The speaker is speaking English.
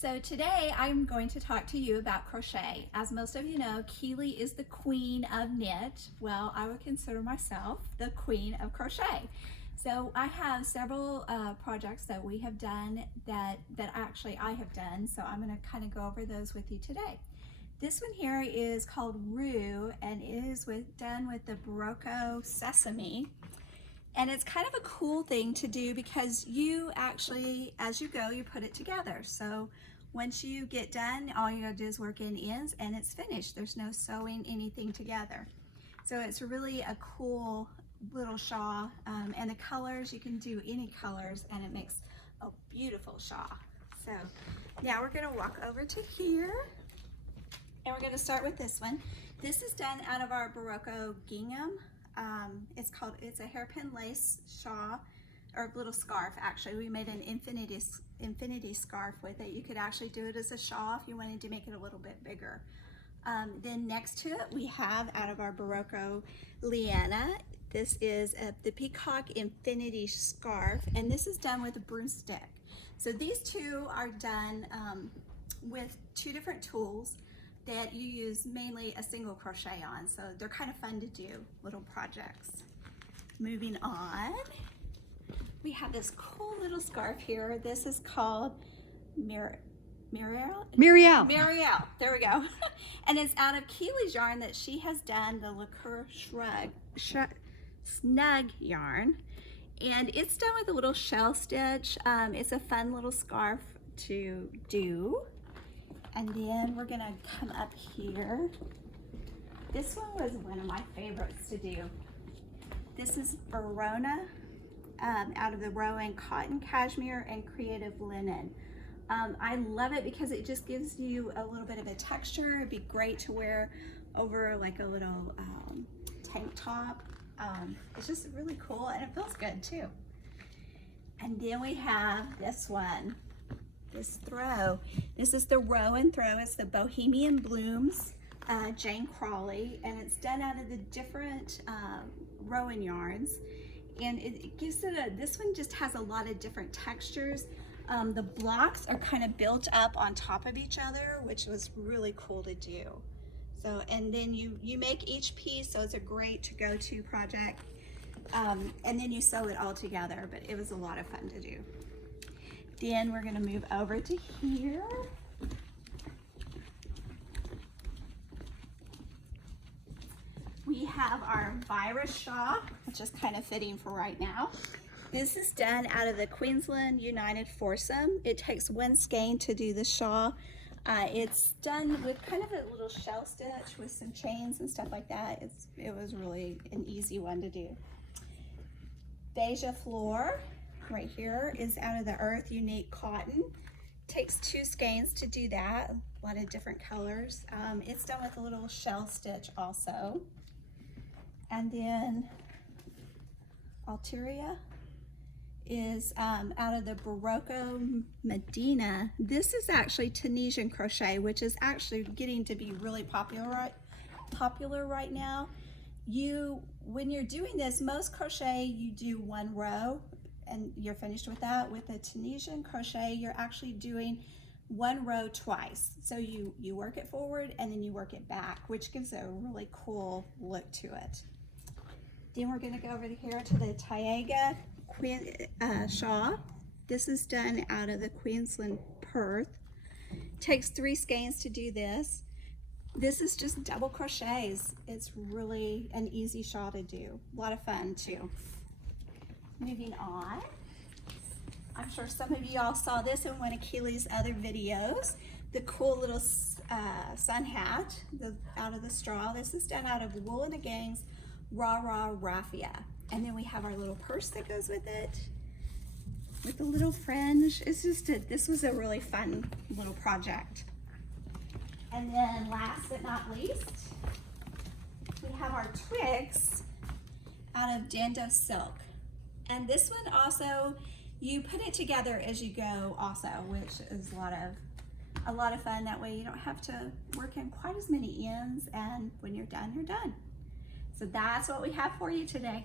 So today I'm going to talk to you about crochet. As most of you know, Keely is the queen of knit. Well, I would consider myself the queen of crochet. So I have several projects that we have done that actually I have done. So I'm going to kind of go over those with you today. This one here is called Rue, and it is done with the Barocco sesame. And it's kind of a cool thing to do because you actually, as you go, you put it together. So once you get done, all you gotta do is work in ends and it's finished. There's no sewing anything together. So it's really a cool little shawl. And the colors, you can do any colors and it makes a beautiful shawl. So now we're gonna walk over to here and we're gonna start with this one. This is done out of our Barocco gingham. It's a hairpin lace shawl, or little scarf actually. We made an infinity scarf with it. You could actually do it as a shawl if you wanted to make it a little bit bigger. Then next to it we have out of our Barocco liana. This is the Peacock Infinity Scarf, and this is done with a broomstick. So these two are done with two different tools that you use mainly a single crochet on, so they're kind of fun to do, little projects. Moving on, we have this cool little scarf here. This is called Muriel, there we go. And it's out of Keely's yarn that she has done, the Liqueur Snug yarn, and it's done with a little shell stitch. It's a fun little scarf to do. And then we're gonna come up here. This one was one of my favorites to do. This is Verano, out of the Rowan Cotton, Cashmere, and Creative Linen. I love it because it just gives you a little bit of a texture. It'd be great to wear over like a little tank top. It's just really cool and it feels good too. And then we have this one. This throw. This is the Rowan throw. It's the Bohemian Blooms, Jane Crawley, and it's done out of the different Rowan yarns. And it gives it this one just has a lot of different textures. The blocks are kind of built up on top of each other, which was really cool to do. So, and then you make each piece, so it's a great to go-to project. And then you sew it all together, but it was a lot of fun to do. Then we're gonna move over to here. We have our virus shawl, which is kind of fitting for right now. This is done out of the Queensland United Foursome. It takes one skein to do the shawl. It's done with kind of a little shell stitch with some chains and stuff like that. It was really an easy one to do. Beija Flor. Right here is out of the Earth Unique Cotton. Takes two skeins to do that, a lot of different colors. It's done with a little shell stitch also. And then Alteria is out of the Barocco Medina. This is actually Tunisian crochet, which is actually getting to be really popular right now. When you're doing this, most crochet you do one row and you're finished with that. With the Tunisian crochet, you're actually doing one row twice. So you work it forward and then you work it back, which gives a really cool look to it. Then we're gonna go over here to the Taiga shawl. This is done out of the Queensland Perth. Takes 3 skeins to do this. This is just double crochets. It's really an easy shawl to do. A lot of fun too. Moving on, I'm sure some of you all saw this in one of Keely's other videos, the cool little sun hat out of the straw. This is done out of Wool and Gang's Raw Raffia. And then we have our little purse that goes with it, with the little fringe. This was a really fun little project. And then last but not least, we have our Twigs out of Dando Silk. And this one also, you put it together as you go also, which is a lot of fun. That way you don't have to work in quite as many ends, and when you're done, you're done. So that's what we have for you today.